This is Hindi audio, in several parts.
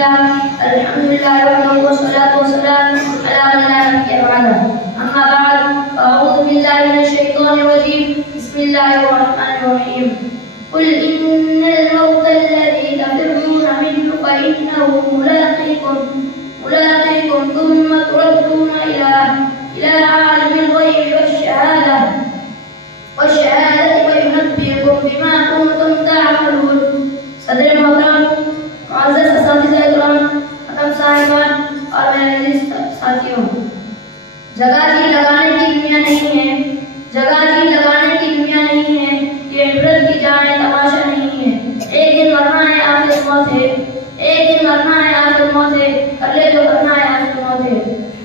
अल्हम्दुलिल्लाह वस्सलातु वस्सलामु अला मन ला नबिय्य बअदा। अम्मा बाद, अऊज़ु बिल्लाहि मिनश शैतानिर रजीम। बिस्मिल्लाहिर रहमानिर रहीम। कुल इन्नल मौता अल्लज़ी तफ़िर्रूना मिन्हु फ़इन्नहु मुलाक़ीकुम थुम्मा तुरद्दूना इला आलिमिल ग़ैबि वश्शहादति वयुनब्बिउकुम बिमा कुंतुम तअमलून। सदर मोहतरम, मुअज़्ज़ज़ असातिज़ाए किराम, खतम साहिबान और मेरे अज़ीज़ साथियों, जगह जी लगाने की दुनिया नहीं है, जगह जी लगाने की दुनिया नहीं है, ये इबरत की जाने तमाशा नहीं है। एक दिन मरना है, आखिर मौत है। एक दिन मरना है, आखिर मौत है। कर ले जो करना है, आखिर मौत है।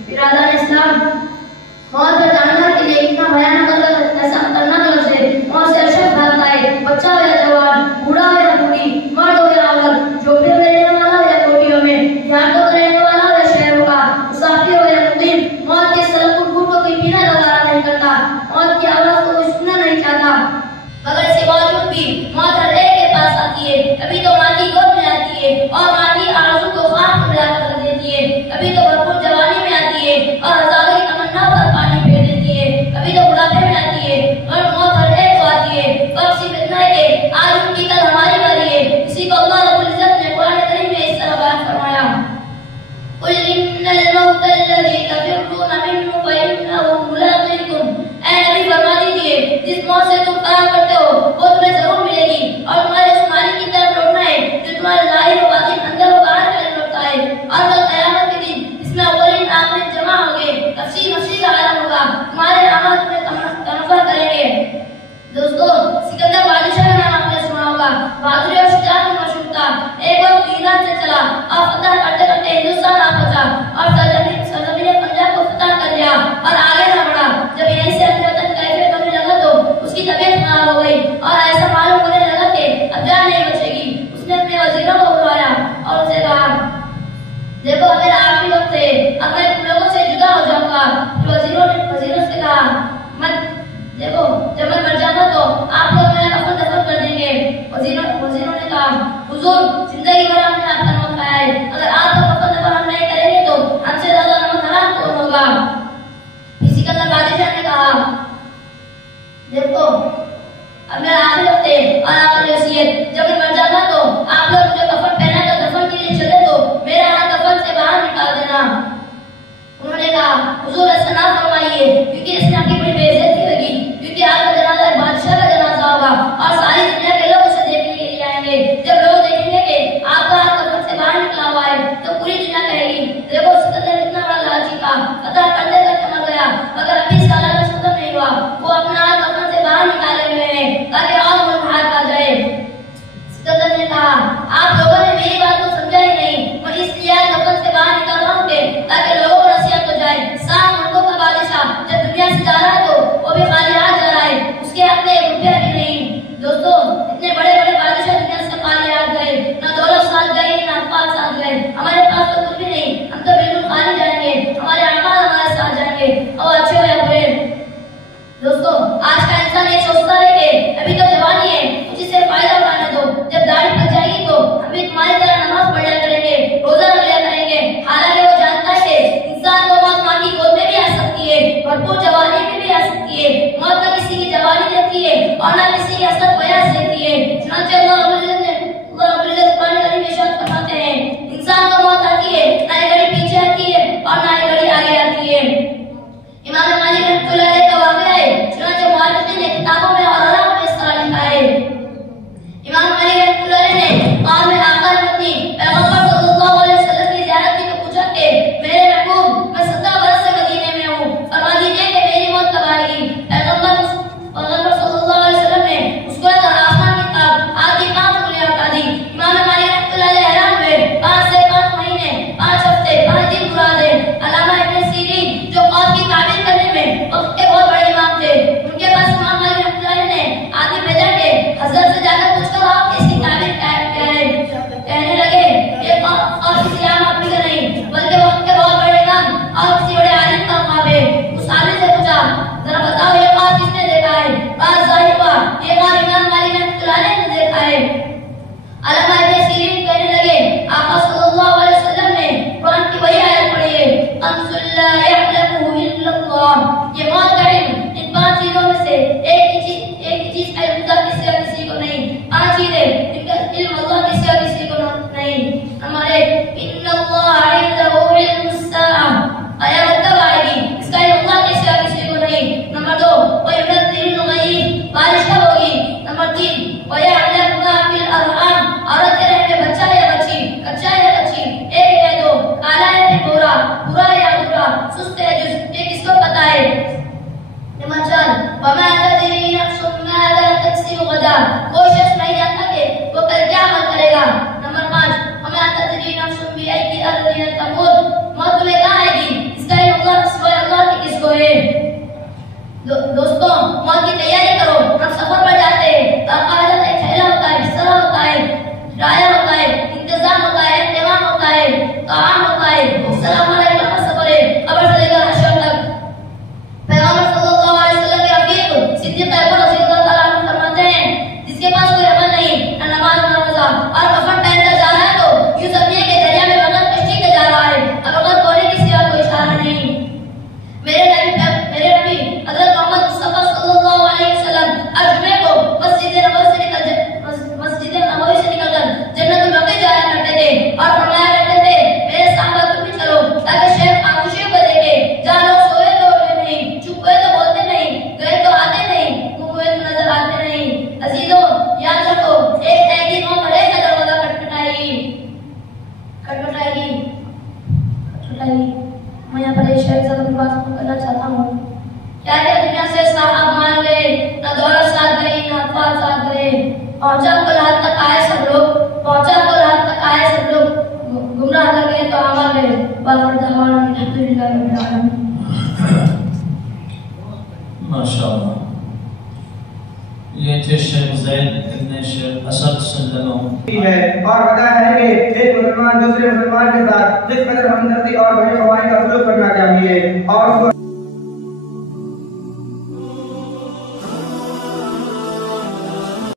बिरादरान इस्लाम, मौत का जानना के लिए इतना भयानक ऐसा खतरनाक लफ्ज़ है। मौत से अशरफ भागता है, बच्चा हो या जवान, बूढ़ा हो या बूढ़ी, मर्द हो या औरत, झोपड़ियों में रहने वाला हो या कोठियों में, देहातों में रहने वाला हो या शहरों का, मुसाफिर हो या मुकीम, मौत के सलकुट को कोई पीना गवारा नहीं करता। मौत की आवाज़ को कोई सुनना नहीं चाहता, मगर इसके बावजूद भी मौत हर एक के पास आती है। कभी तो माँ की गोद में आती है और माँ की आरज़ू को ख्वाब में मिलाकर रख देती है। कभी तो भरपूर जवानी में आती है और हजारों की तमन्ना पर पानी फेर देती है। कभी तो बुढ़ापे में आती है और मौत हर एक को आती है। फर्क सिर्फ इतना है कि आज उनकी, कल हमारी बारी है। इसी को अल्लाह रब्बुल इज्जत ने कुरान करीम में इस तरह बयान फरमाया, कुल इन्नल मौता अल्लज़ी तफ़िर्रूना मिन्हु फ़इन्नहु मुलाक़ीकुम। ऐ नबी, फरमा दीजिए, जिस मौत से तुम फरार करते हो वो तुम्हें जरूर मिलेगी और तुम्हारे उस मालिक की तरफ लौटना है जो तुम्हारे ज़ाहिर व बातिन, अंदर व बाहर का इल्म रखता है। और कल क़यामत के दिन इसमें अव्वलीन आखिरीन जमा होंगे, नफ्सी नफ्सी का आलम होगा, तुम्हारे अमल तुम्हें तनफ़र करेंगे। दोस्तों, सिकंदर बादशाह का नाम आपने सुना होगा। बहादुरी और शुजाअत में मशहूर था। एक वक्त ईरान से चला और फतह करते करते हिंदुस्तान आ पहुंचा और सरजमीन पंजाब को फतह कर लिया और आगे न बढ़ा। जब यहीं से अपने वतन कैफियत करने लगा तो उसकी तबीयत खराब हो गई और ऐसा मालूम होने लगा कि अब जान नहीं बचेगी। उसने अपने वजीरों को बुलाया और उनसे कहा, देखो अब मेरा आखिरी वक्त है, अब मैं तुम लोगों से जुदा हो जाऊंगा। वजीरों से कहा, मत देखो, जब मैं मर जाऊंगा तो आप लोग मेरा कफन दफन कर देंगे। वजीरों ने कहा, हुजूर, जिंदगी भर हमने आपका नमक खाया है, अगर आपका कफन दफन हम नहीं करेंगे तो हमसे ज्यादा नमक हराम कौन होगा। इसी का बादशाह ने कहा, देखो अब मेरा आखिरी वक्त है और आपकी वसीयत, जब मैं मर जाऊंगा तो आप लोग मुझे कफन पहना कर दफन के लिए चले तो मेरा हाथ कफन से बाहर निकाल देना। उन्होंने कहा, हुजूर ऐसा ना फरमाइए, क्योंकि इससे आपकी बड़ी बेइज्जती होगी, क्योंकि आपका जनाजा एक बादशाह का जनाजा होगा और सारी दुनिया के लोग उसे देखने के लिए आएंगे। जब लोग देखेंगे कि आपका हाथ कफन से बाहर निकला हुआ है तो पूरी दुनिया कहेगी, देखो सिकंदर इतना बड़ा लालची था, फतह करते करते मर गया, मगर अभी इसका लालच खत्म नहीं हुआ, वो अपना हाथ कफन से बाहर निकाले हुए हैं ताकि और मन बाहर आ जाए। सिकंदर ने कहा, आप लोगों ने मेरी बात को समझा ही नहीं, मैं इसलिए आज कफन से बाहर निकाल रहा हूँ ताकि लोगों को नसीहत हो जाए। सात मुल्कों का बादशाह जब दुनिया से जा रहा है तो वो भी खाली हाथ जा रहा है, उसके हाथ में एक रुपया भी नहीं। दोस्तों, इतने बड़े बड़े बादशाह दुनिया से खाली हाथ गए, ना दौलत साथ गए ना अल्फाज साथ गए। हमारे पास तो कुछ भी नहीं, हम तो बिल्कुल खाली जाएंगे, हमारे अमाल हमारे साथ जाएंगे और अच्छे हुए मैं यहाँ पर एक शेर से बात करना चाहता हूँ। क्या क्या दुनिया से साहब मान गए, न दौलत साथ गई न अफवाह साथ गए, पहुंचा कुल हद तक आए सब लोग, पहुंचा कुल हद तक आए सब लोग, गुमराह कर गए तो आमा गए। माशाअल्लाह, ये थे शेख ज़ैद इब्न शेख असद सल्लल्लाहु है और बता है कि एक मुसलमान दूसरे मुसलमान के साथ किस कदर हमदर्दी और भाई का सलूक करना चाहिए और